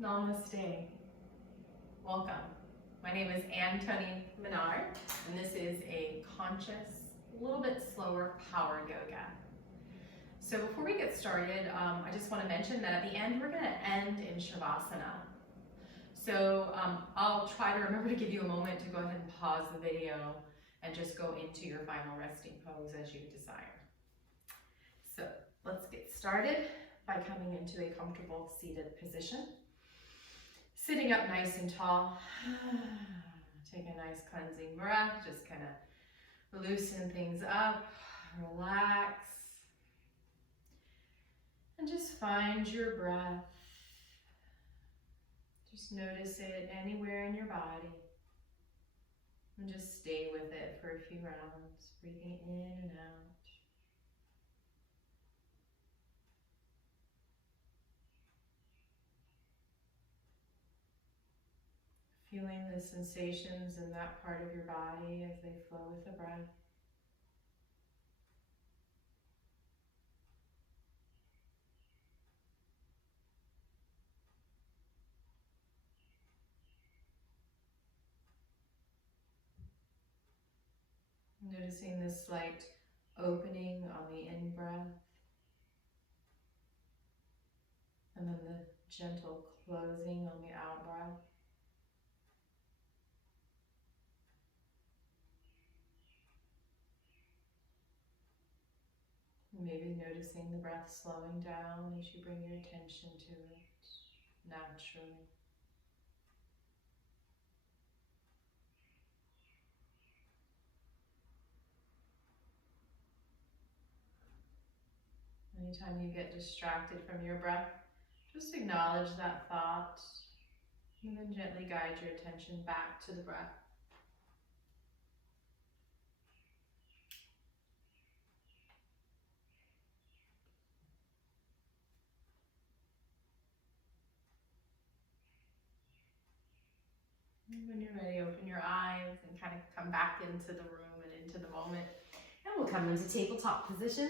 Namaste. Welcome. My name is Toni Minard, and this is a conscious, a little bit slower power yoga. So before we get started, I just want to mention that at the end, we're going to end in Shavasana. So I'll try to remember to give you a moment to go ahead and pause the video and just go into your final resting pose as you desire. So let's get started by coming into a comfortable seated position. Sitting up nice and tall. Take a nice cleansing breath. Just kind of loosen things up, relax. And just find your breath. Just notice it anywhere in your body. And just stay with it for a few rounds, breathing in and out. Feeling the sensations in that part of your body as they flow with the breath. Noticing this slight opening on the in-breath, and then the gentle closing on the out-breath. Maybe noticing the breath slowing down as you bring your attention to it naturally. Anytime you get distracted from your breath, just acknowledge that thought and then gently guide your attention back to the breath. And when you're ready, open your eyes and kind of come back into the room and into the moment. And we'll come into tabletop position.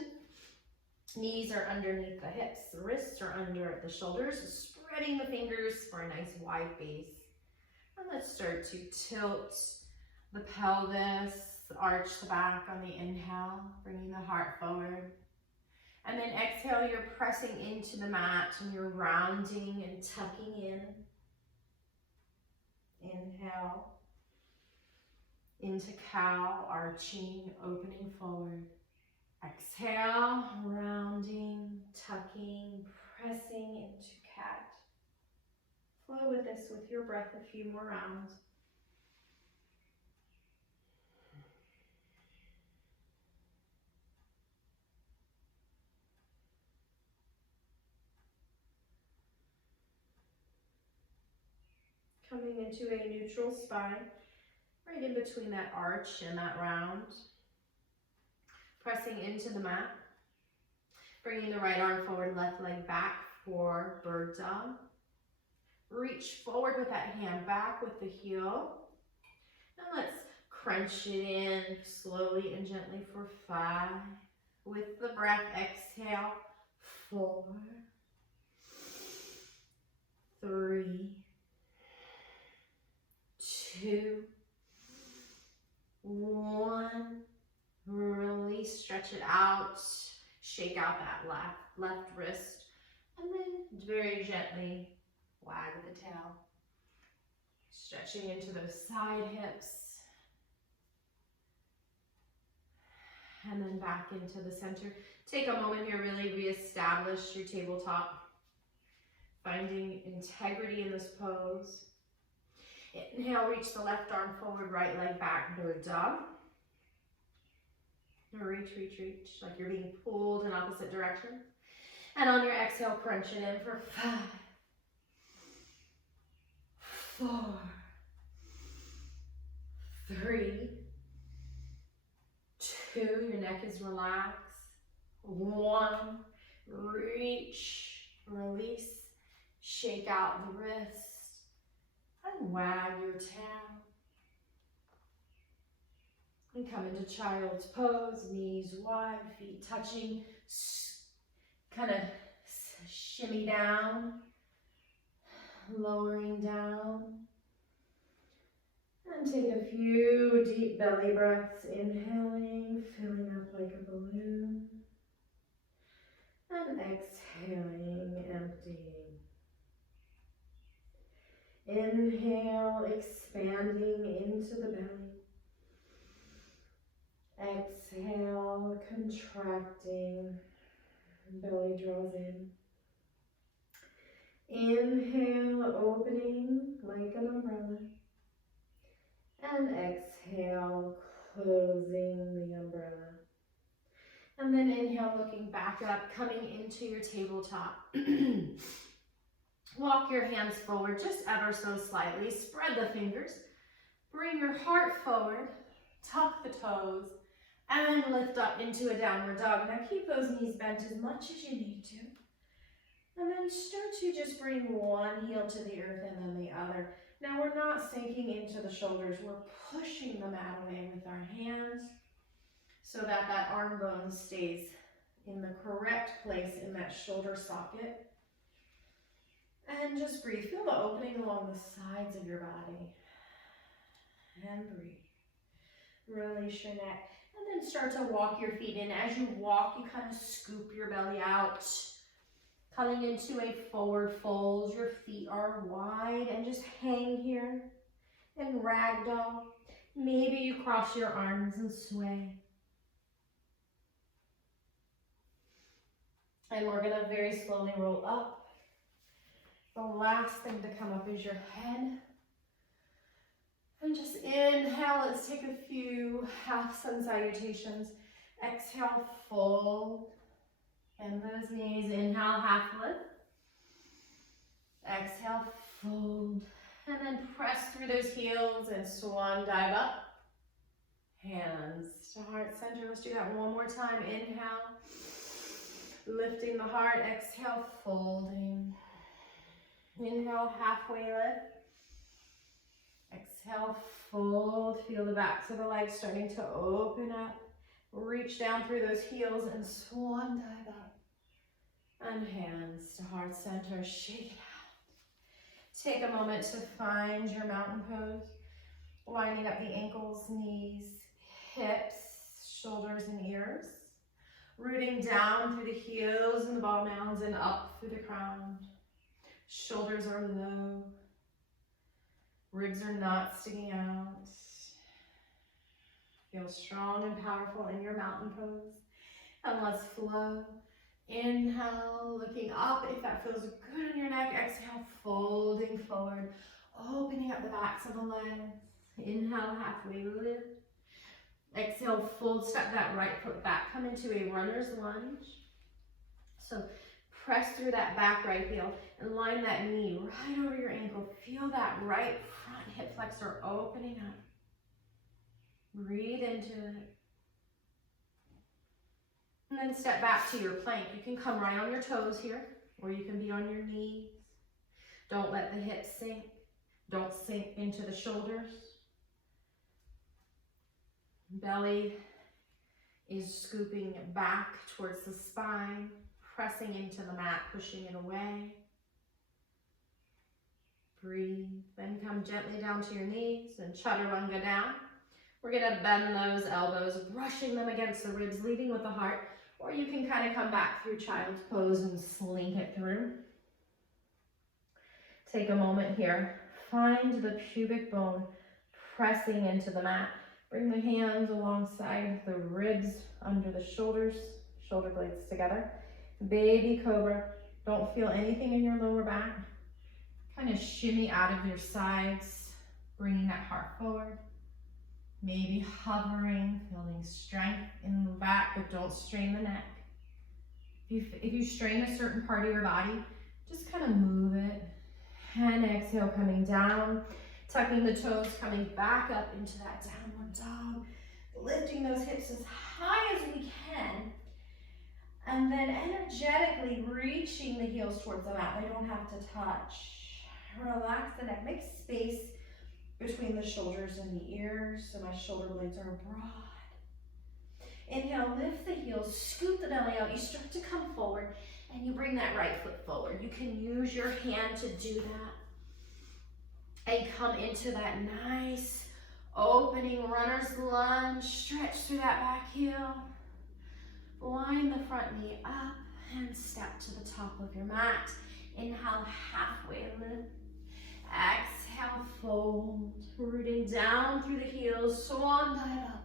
Knees are underneath the hips, the wrists are under the shoulders, spreading the fingers for a nice wide base. And let's start to tilt the pelvis, arch the back on the inhale, bringing the heart forward. And then exhale, you're pressing into the mat and you're rounding and tucking in. Inhale, into cow, arching, opening forward. Exhale, rounding, tucking, pressing into cat. Flow with this with your breath a few more rounds. Coming into a neutral spine, right in between that arch and that round. Pressing into the mat. Bringing the right arm forward, left leg back for bird dog. Reach forward with that hand back with the heel. And let's crunch it in slowly and gently for 5. With the breath, exhale, 4, 3, 2, 1. Release, stretch it out, shake out that left wrist, and then very gently wag the tail. Stretching into those side hips. And then back into the center. Take a moment here, really reestablish your tabletop. Finding integrity in this pose. Inhale, reach the left arm forward, right leg back, bird dog. Reach, reach, reach, like you're being pulled in opposite directions. And on your exhale, crunch it in for 5, 4, 3, 2, your neck is relaxed. 1, reach, release, shake out the wrist, and wag your tail. And come into child's pose, knees wide, feet touching, kind of shimmy down, lowering down. And take a few deep belly breaths, inhaling, filling up like a balloon. And exhaling, emptying. Inhale, expanding into the belly. Exhale, contracting, belly draws in. Inhale, opening like an umbrella. And exhale, closing the umbrella. And then inhale, looking back up, coming into your tabletop. Walk your hands forward just ever so slightly. Spread the fingers. Bring your heart forward. Tuck the toes. And lift up into a downward dog. Now keep those knees bent as much as you need to. And then start to just bring one heel to the earth and then the other. Now we're not sinking into the shoulders. We're pushing the mat away with our hands so that that arm bone stays in the correct place in that shoulder socket. And just breathe. Feel the opening along the sides of your body. And breathe. Release your neck. And then start to walk your feet in. As you walk, you kind of scoop your belly out. Coming into a forward fold. Your feet are wide and just hang here. And ragdoll. Maybe you cross your arms and sway. And we're going to very slowly roll up. The last thing to come up is your head. And just inhale, let's take a few half sun salutations. Exhale, fold. Bend those knees, inhale, half lift. Exhale, fold. And then press through those heels and swan dive up. Hands to heart center. Let's do that one more time. Inhale, lifting the heart. Exhale, folding. Inhale, halfway lift. Exhale, fold. Feel the backs of the legs starting to open up. Reach down through those heels and swan dive up. And hands to heart center. Shake it out. Take a moment to find your mountain pose. Lining up the ankles, knees, hips, shoulders, and ears. Rooting down through the heels and the ball mounds and up through the crown. Shoulders are low. Ribs are not sticking out. Feel strong and powerful in your mountain pose. And let's flow. Inhale, looking up if that feels good in your neck. Exhale, folding forward. Opening up the backs of the legs. Inhale, halfway lift. Exhale, fold, step that right foot back. Come into a runner's lunge. So press through that back right heel and line that knee right over your ankle. Feel that right front hip flexor opening up. Breathe into it. And then step back to your plank. You can come right on your toes here, or you can be on your knees. Don't let the hips sink. Don't sink into the shoulders. Belly is scooping back towards the spine, pressing into the mat, pushing it away. Breathe, then come gently down to your knees and chaturanga down. We're gonna bend those elbows, brushing them against the ribs, leading with the heart, or you can kind of come back through child's pose and slink it through. Take a moment here. Find the pubic bone pressing into the mat. Bring the hands alongside the ribs, under the shoulders, shoulder blades together. Baby cobra. Don't feel anything in your lower back. Kind of shimmy out of your sides, bringing that heart forward. Maybe hovering, feeling strength in the back, but don't strain the neck. If you strain a certain part of your body, just kind of move it. And exhale, coming down, tucking the toes, coming back up into that downward dog. Lifting those hips as high as we can. And then energetically reaching the heels towards the mat. They don't have to touch. Relax the neck, make space between the shoulders and the ears so my shoulder blades are broad. Inhale, lift the heels, scoop the belly out. You start to come forward and you bring that right foot forward. You can use your hand to do that. And come into that nice opening runner's lunge. Stretch through that back heel. Line the front knee up and step to the top of your mat. Inhale, halfway lift. Exhale, fold. Rooting down through the heels. Swan dive up.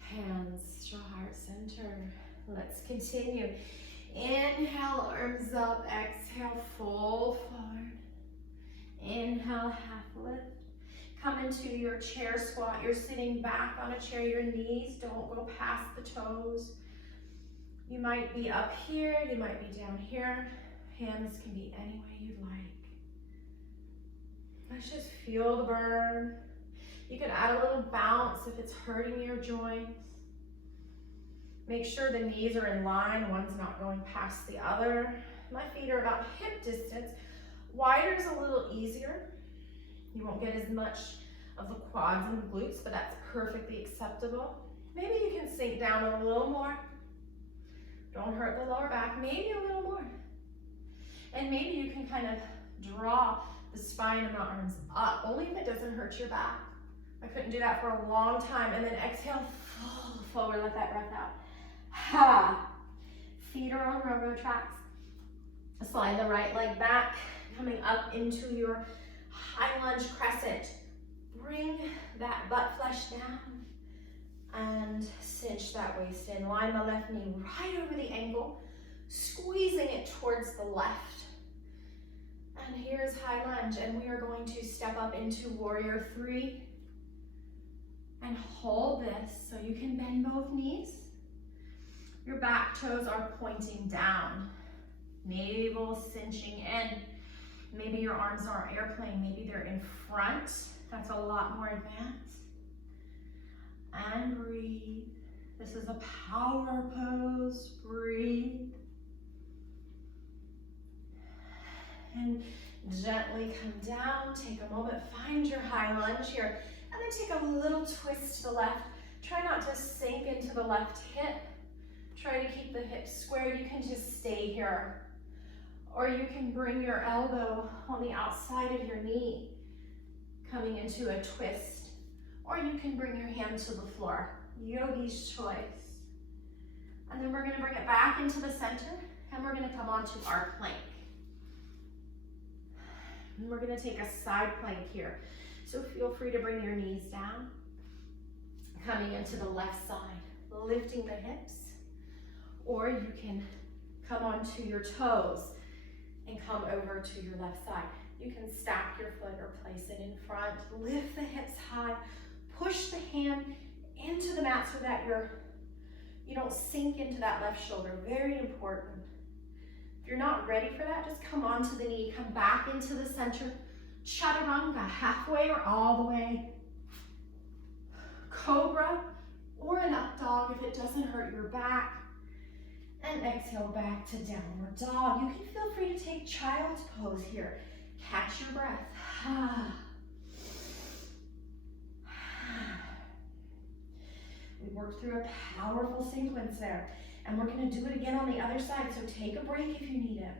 Hands to heart center. Let's continue. Inhale, arms up. Exhale, fold forward. Inhale, half lift. Come into your chair squat. You're sitting back on a chair. Your knees don't go past the toes. You might be up here. You might be down here. Hands can be any way you'd like. Let's just feel the burn. You can add a little bounce if it's hurting your joints. Make sure the knees are in line. One's not going past the other. My feet are about hip distance. Wider is a little easier. You won't get as much of the quads and the glutes, but that's perfectly acceptable. Maybe you can sink down a little more. Don't hurt the lower back, maybe a little more. And maybe you can kind of draw the spine and the arms up, only if it doesn't hurt your back. I couldn't do that for a long time. And then exhale, fold forward, let that breath out. Ha! Feet are on railroad tracks. Slide the right leg back, coming up into your high lunge crescent. Bring that butt flesh down and cinch that waist in. Line the left knee right over the ankle, squeezing it towards the left. And here's high lunge, and we are going to step up into warrior three and hold this so you can bend both knees. Your back toes are pointing down, navel cinching in. Maybe your arms are airplane, maybe they're in front. That's a lot more advanced. And breathe. This is a power pose. Breathe. And gently come down. Take a moment. Find your high lunge here. And then take a little twist to the left. Try not to sink into the left hip. Try to keep the hips square. You can just stay here. Or you can bring your elbow on the outside of your knee, coming into a twist. Or you can bring your hand to the floor. Yogi's choice. And then we're going to bring it back into the center, and we're going to come onto our plank. And we're going to take a side plank here. So feel free to bring your knees down. Coming into the left side, lifting the hips. Or you can come onto your toes and come over to your left side. You can stack your foot or place it in front. Lift the hips high. Push the hand into the mat so that you don't sink into that left shoulder. Very important. If you're not ready for that, just come onto the knee. Come back into the center. Chaturanga, halfway or all the way. Cobra or an up dog if it doesn't hurt your back. And exhale back to downward dog. You can feel free to take child's pose here. Catch your breath. We worked through a powerful sequence there. And we're going to do it again on the other side. So take a break if you need it.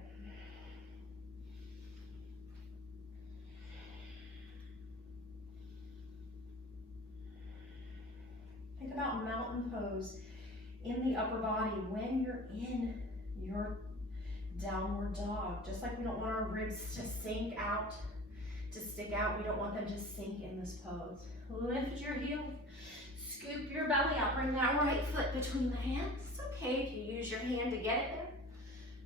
Think about mountain pose in the upper body when you're in your downward dog. Just like we don't want our ribs to sink out, to stick out, we don't want them to sink in this pose. Lift your heels, scoop your belly up, bring that right foot between the hands. It's okay if you use your hand to get it there.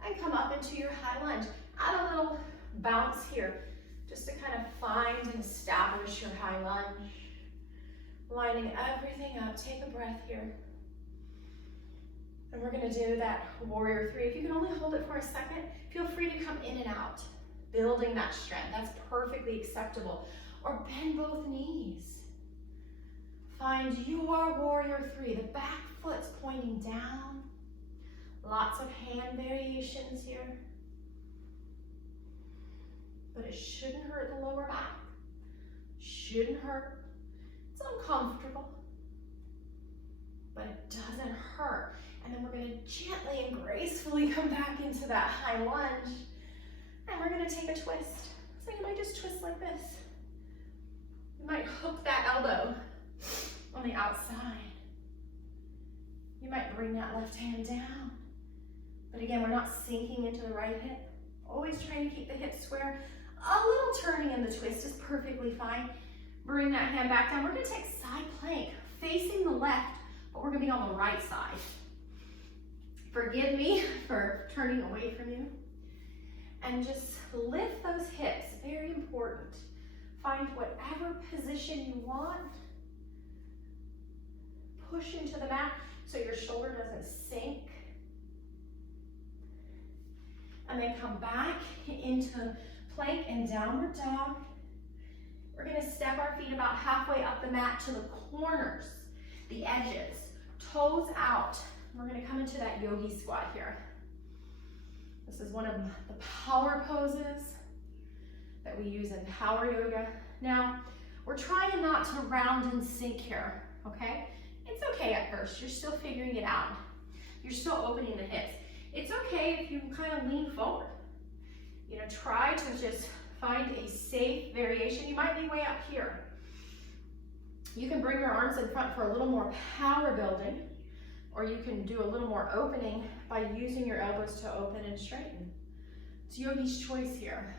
And come up into your high lunge. Add a little bounce here, just to kind of find and establish your high lunge. Lining everything up, take a breath here. And we're gonna do that warrior three. If you can only hold it for a second, feel free to come in and out, building that strength. That's perfectly acceptable. Or bend both knees. Find your warrior three. The back foot's pointing down. Lots of hand variations here. But it shouldn't hurt the lower back. Shouldn't hurt. It's uncomfortable, but it doesn't hurt. And then we're going to gently and gracefully come back into that high lunge. And we're going to take a twist. So you might just twist like this. You might hook that elbow on the outside. You might bring that left hand down. But again, we're not sinking into the right hip. Always trying to keep the hips square. A little turning in the twist is perfectly fine. Bring that hand back down. We're gonna take side plank, facing the left, but we're gonna be on the right side. Forgive me for turning away from you. And just lift those hips, very important. Find whatever position you want. Push into the mat so your shoulder doesn't sink. And then come back into plank and downward dog. We're gonna step our feet about halfway up the mat to the corners, the edges, toes out. We're gonna come into that yogi squat here. This is one of the power poses that we use in power yoga. Now, we're trying not to round and sink here, okay? It's okay at first, you're still figuring it out. You're still opening the hips. It's okay if you kind of lean forward. You know, try to just find a safe variation. You might be way up here. You can bring your arms in front for a little more power building, or you can do a little more opening by using your elbows to open and straighten. It's yogi's choice here.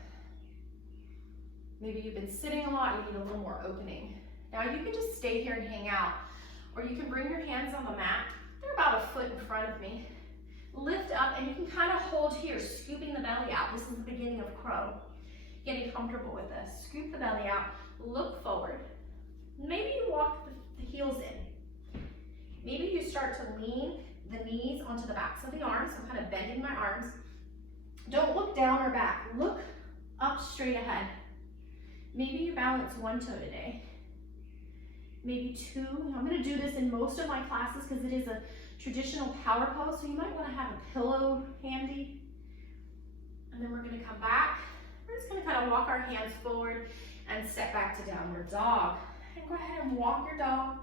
Maybe you've been sitting a lot, you need a little more opening. Now you can just stay here and hang out, or you can bring your hands on the mat. They're about a foot in front of me. Lift up, and you can kind of hold here, scooping the belly out. This is the beginning of crow. Getting comfortable with this. Scoop the belly out, look forward. Maybe you walk the heels in. Maybe you start to lean the knees onto the backs of the arms. I'm kind of bending my arms. Don't look down or back. Look up straight ahead. Maybe you balance one toe today. Maybe two. I'm going to do this in most of my classes because it is a traditional power pose, so you might want to have a pillow handy. And then we're going to come back. We're just going to kind of walk our hands forward and step back to downward dog. And go ahead and walk your dog.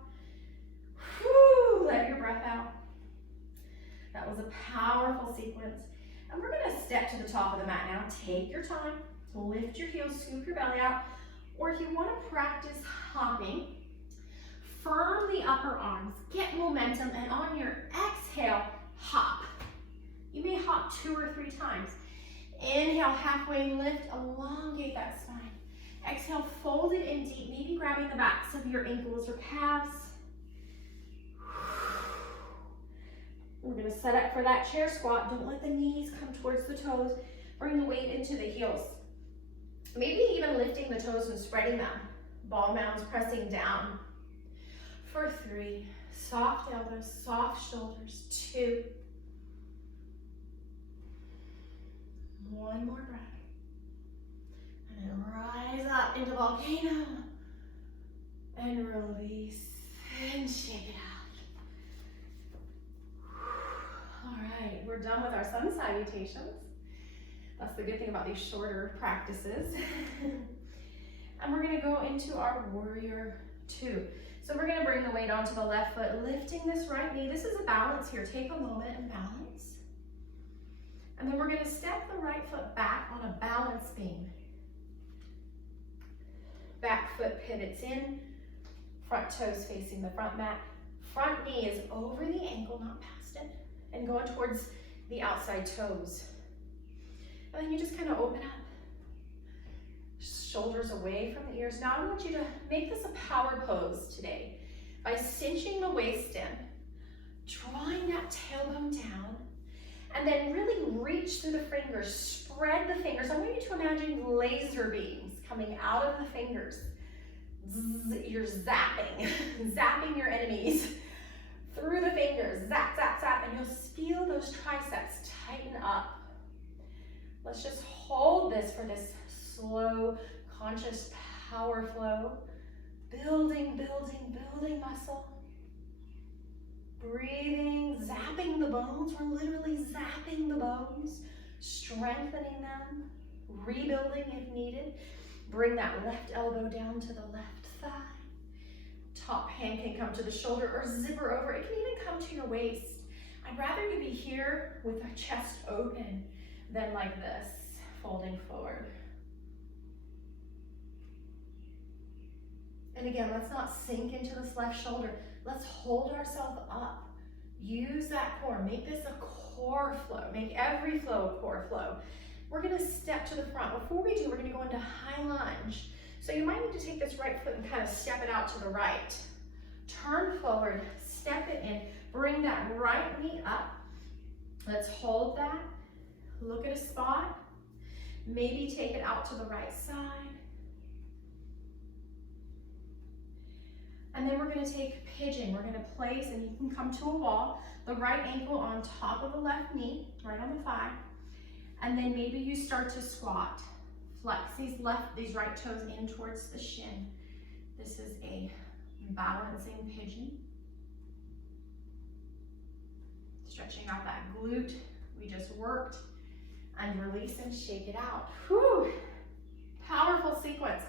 Whew, let your breath out. That was a powerful sequence. And we're going to step to the top of the mat now. Take your time. Lift your heels, scoop your belly out. Or if you want to practice hopping, firm the upper arms, get momentum, and on your exhale, hop. You may hop 2 or 3 times. Inhale, halfway lift, elongate that spine. Exhale, fold it in deep, maybe grabbing the backs of your ankles or calves. We're gonna set up for that chair squat. Don't let the knees come towards the toes. Bring the weight into the heels. Maybe even lifting the toes and spreading them. Ball mounds pressing down. For 3, soft elbows, soft shoulders. 2. 1 more breath. And then rise up into volcano. And release. And shake it out. All right, we're done with our sun salutations. That's the good thing about these shorter practices. And we're gonna go into our warrior 2. So we're gonna bring the weight onto the left foot, lifting this right knee. This is a balance here. Take a moment and balance. And then we're gonna step the right foot back on a balance beam. Back foot pivots in, front toes facing the front mat. Front knee is over the ankle, not past it, and going towards the outside toes. And then you just kind of open up. Shoulders away from the ears. Now I want you to make this a power pose today by cinching the waist in, drawing that tailbone down, and then really reach through the fingers, spread the fingers. I want you to imagine laser beams coming out of the fingers. You're zapping, zapping your enemies through the fingers, zap, zap, zap, and you'll feel those triceps tighten up. Let's just hold this for this slow, conscious power flow. Building, building, building muscle. Breathing, zapping the bones. We're literally zapping the bones, strengthening them, rebuilding if needed. Bring that left elbow down to the left thigh. Top hand can come to the shoulder or zipper over. It can even come to your waist. I'd rather you be here with our chest open than like this, folding forward. And again, let's not sink into this left shoulder. Let's hold ourselves up. Use that core. Make this a core flow. Make every flow a core flow. We're gonna step to the front. Before we do, we're gonna go into high lunge. So you might need to take this right foot and kind of step it out to the right. Turn forward, step it in, bring that right knee up. Let's hold that. Look at a spot. Maybe take it out to the right side. And then we're gonna take pigeon. We're gonna place, and you can come to a wall, the right ankle on top of the left knee, right on the thigh. And then maybe you start to squat. Flex these right toes in towards the shin. This is a balancing pigeon. Stretching out that glute we just worked, and release and shake it out. Whew. Powerful sequence.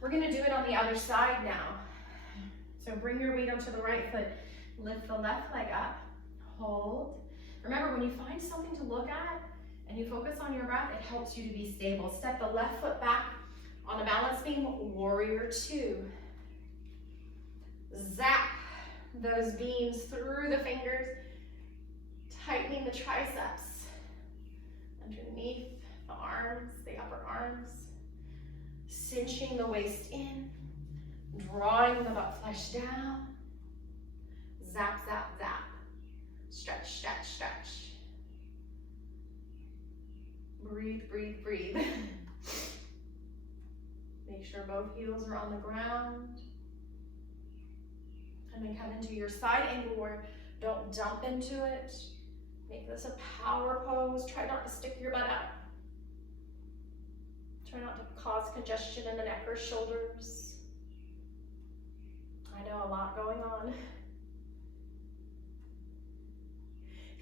We're gonna do it on the other side now. So bring your weight onto the right foot, lift the left leg up, hold. Remember, when you find something to look at and you focus on your breath, it helps you to be stable. Step the left foot back on a balance beam, warrior two. Zap those beams through the fingers, tightening the triceps underneath the arms, the upper arms, cinching the waist in, drawing the butt flesh down. Zap, zap, zap. Stretch, stretch, stretch. Breathe, breathe, breathe. Make sure both heels are on the ground. And then come into your side angle warrior. Don't dump into it. Make this a power pose. Try not to stick your butt out. Try not to cause congestion in the neck or shoulders. I know, a lot going on.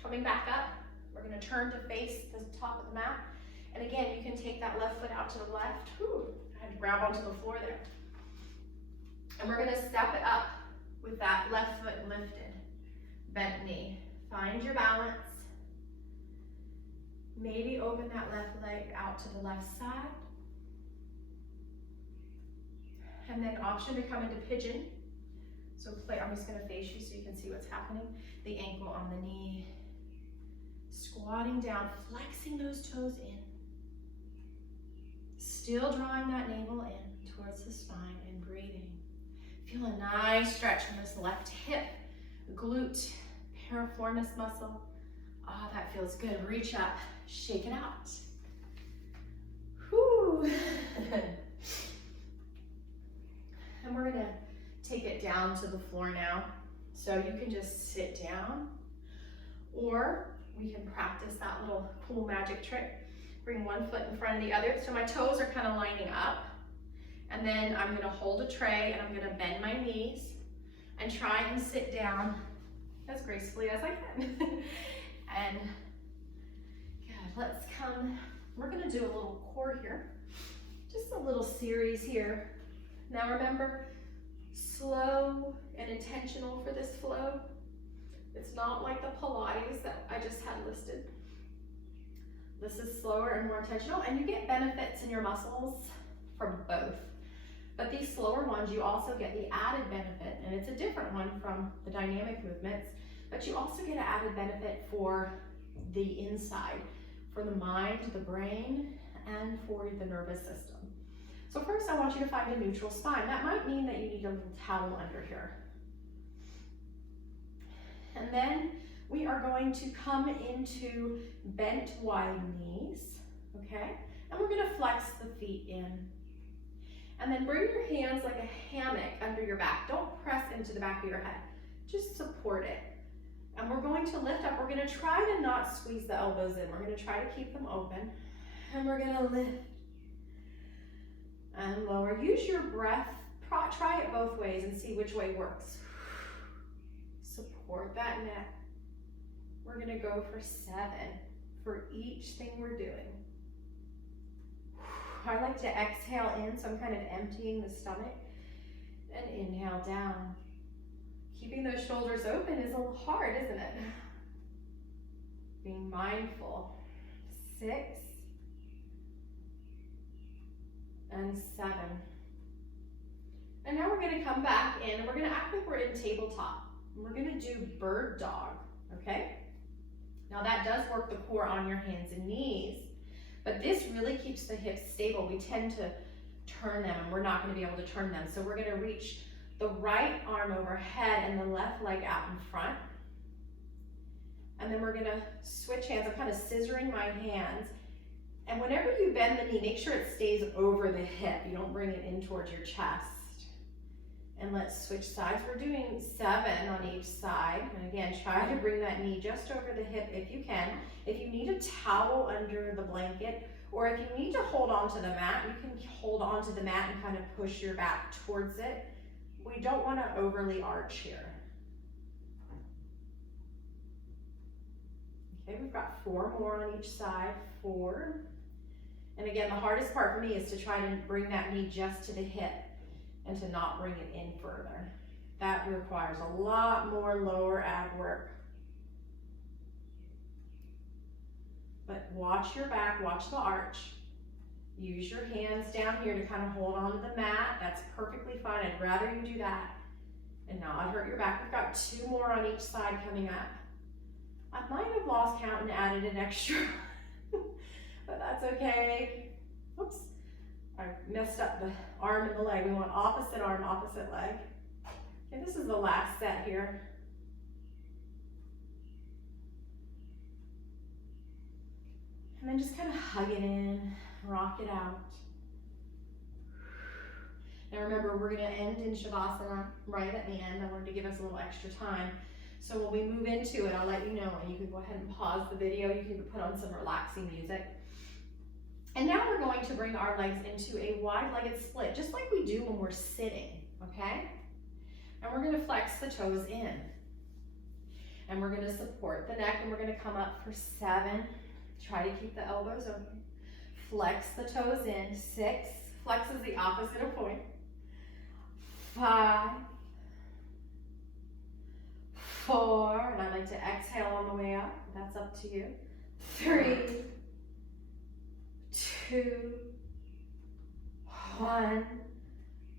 Coming back up, we're gonna turn to face the top of the mat. And again, you can take that left foot out to the left. Whew, I had to grab onto the floor there. And we're gonna step it up with that left foot lifted, bent knee. Find your balance. Maybe open that left leg out to the left side. And then option to come into pigeon. So I'm just gonna face you so you can see what's happening. The ankle on the knee. Squatting down, flexing those toes in. Still drawing that navel in towards the spine and breathing. Feel a nice stretch from this left hip, glute, piriformis muscle. Oh, that feels good. Reach up, shake it out. Whew. And we're gonna take it down to the floor now. So you can just sit down, or we can practice that little pool magic trick. Bring one foot in front of the other. So my toes are kind of lining up. And then I'm gonna hold a tray and I'm gonna bend my knees and try and sit down as gracefully as I can. And good, let's come. We're gonna do a little core here. Just a little series here. Now remember, slow and intentional for this flow. It's not like the Pilates that I just had listed. This is slower and more intentional, and you get benefits in your muscles from both. But these slower ones, you also get the added benefit, and it's a different one from the dynamic movements, but you also get an added benefit for the inside, for the mind, the brain, and for the nervous system. So first I want you to find a neutral spine. That might mean that you need a little towel under here. And then we are going to come into bent wide knees, okay? And we're gonna flex the feet in. And then bring your hands like a hammock under your back. Don't press into the back of your head, just support it. And we're going to lift up. We're gonna try to not squeeze the elbows in. We're gonna try to keep them open. And we're gonna lift and lower. Use your breath. Try it both ways and see which way works. Support that neck. We're gonna go for 7 for each thing we're doing. I like to exhale in, so I'm kind of emptying the stomach, and inhale down. Keeping those shoulders open is a little hard, isn't it? Being mindful. 6 and 7. And now we're gonna come back in and we're gonna act like we're in tabletop. And we're gonna do bird dog, okay? Now that does work the core on your hands and knees, but this really keeps the hips stable. We tend to turn them and we're not gonna be able to turn them. So we're gonna reach the right arm overhead and the left leg out in front. And then we're gonna switch hands. I'm kind of scissoring my hands. And whenever you bend the knee, make sure it stays over the hip. You don't bring it in towards your chest. And let's switch sides. We're doing 7 on each side. And again, try to bring that knee just over the hip if you can. If you need a towel under the blanket, or if you need to hold on to the mat, you can hold on to the mat and kind of push your back towards it. We don't want to overly arch here. Okay, we've got 4 more on each side. 4. And again, the hardest part for me is to try to bring that knee just to the hip and to not bring it in further. That requires a lot more lower ab work. But watch your back, watch the arch. Use your hands down here to kind of hold on to the mat. That's perfectly fine. I'd rather you do that and not hurt your back. We've got 2 more on each side coming up. I might have lost count and added an extra, but that's okay. Oops, I messed up the arm and the leg. We want opposite arm, opposite leg. Okay, this is the last set here. And then just kind of hug it in, rock it out. Now remember, we're gonna end in Shavasana right at the end. I wanted to give us a little extra time. So when we move into it, I'll let you know, and you can go ahead and pause the video. You can put on some relaxing music. And now we're going to bring our legs into a wide-legged split, just like we do when we're sitting, okay? And we're gonna flex the toes in. And we're gonna support the neck, and we're gonna come up for 7. Try to keep the elbows open. Flex the toes in. 6. Flex is the opposite of point. 5. 4. And I like to exhale on the way up. That's up to you. 3. 2. 1.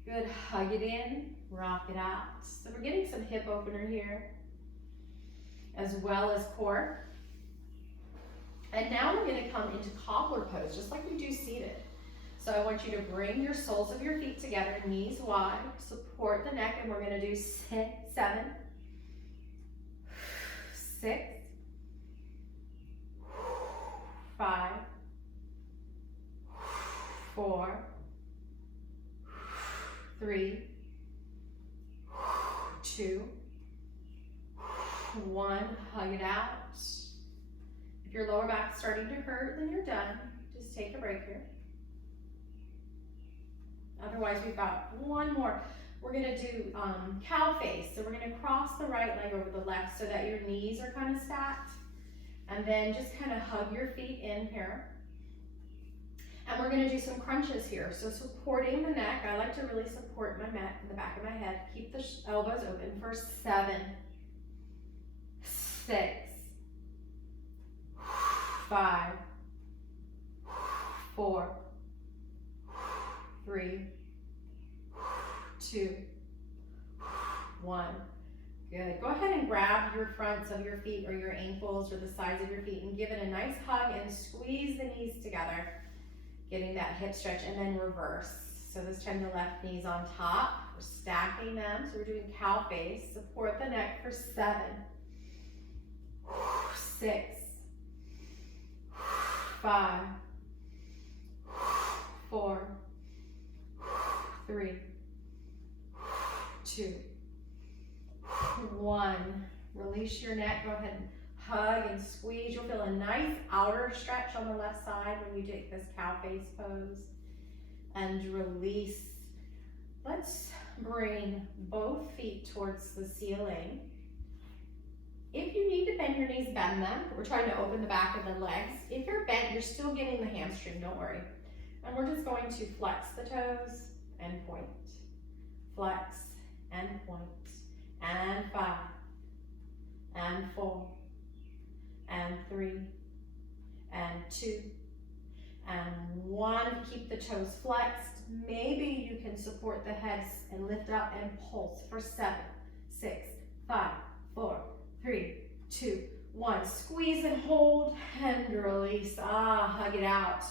Good. Hug it in. Rock it out. So we're getting some hip opener here, as well as core. And now we're going to come into cobbler pose, just like we do seated. So I want you to bring your soles of your feet together, knees wide, support the neck, and we're going to do 7, 6, 5, 4, 3, 2, 1. Hug it out. If your lower back's starting to hurt, then you're done. Just take a break here. Otherwise, we've got 1 more. We're gonna do cow face. So we're gonna cross the right leg over the left so that your knees are kind of stacked. And then just kind of hug your feet in here. And we're gonna do some crunches here. So supporting the neck, I like to really support my neck in the back of my head. Keep the elbows open for 7, 6, 5, 4, 3, 2, 1. Good. Go ahead and grab your fronts of your feet or your ankles or the sides of your feet and give it a nice hug and squeeze the knees together, getting that hip stretch, and then reverse. So this time the left knee's on top. We're stacking them. So we're doing cow face. Support the neck for 7, 6, 5, 4, 3, 2, 1. Release your neck. Go ahead and hug and squeeze. You'll feel a nice outer stretch on the left side when you take this cow face pose. And release. Let's bring both feet towards the ceiling. If you need to bend your knees, bend them. We're trying to open the back of the legs. If you're bent, you're still getting the hamstring, don't worry. And we're just going to flex the toes and point. Flex and point. And 5, and 4, and 3, and 2, and one. Keep the toes flexed. Maybe you can support the heads and lift up and pulse for 7, 6, 5, 4, 3, 2, 1. Squeeze and hold and release. Hug it out.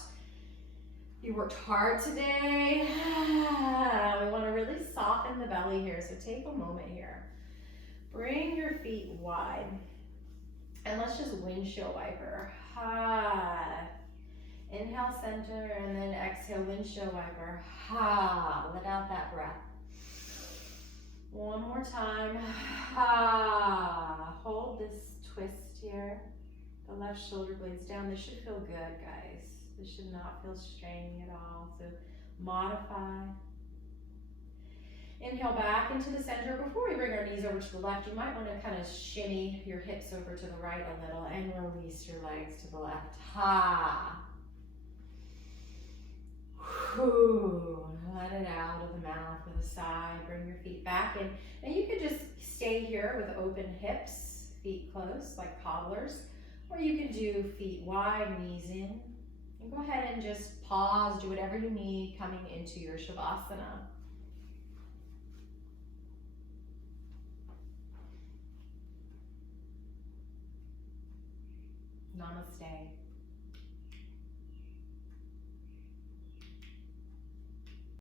You worked hard today. We want to really soften the belly here, so take a moment here. Bring your feet wide. And let's just windshield wiper. Inhale, center, and then exhale, windshield wiper. Let out that breath. One more time. Hold this twist here. The left shoulder blades down. This should feel good, guys. This should not feel straining at all. So modify. Inhale back into the center. Before we bring our knees over to the left, you might want to kind of shimmy your hips over to the right a little and release your legs to the left. Let it out of the mouth with a sigh. Bring your feet back in. And you could just stay here with open hips, feet close like cobblers, or you can do feet wide, knees in. And go ahead and just pause, do whatever you need coming into your Shavasana. Namaste.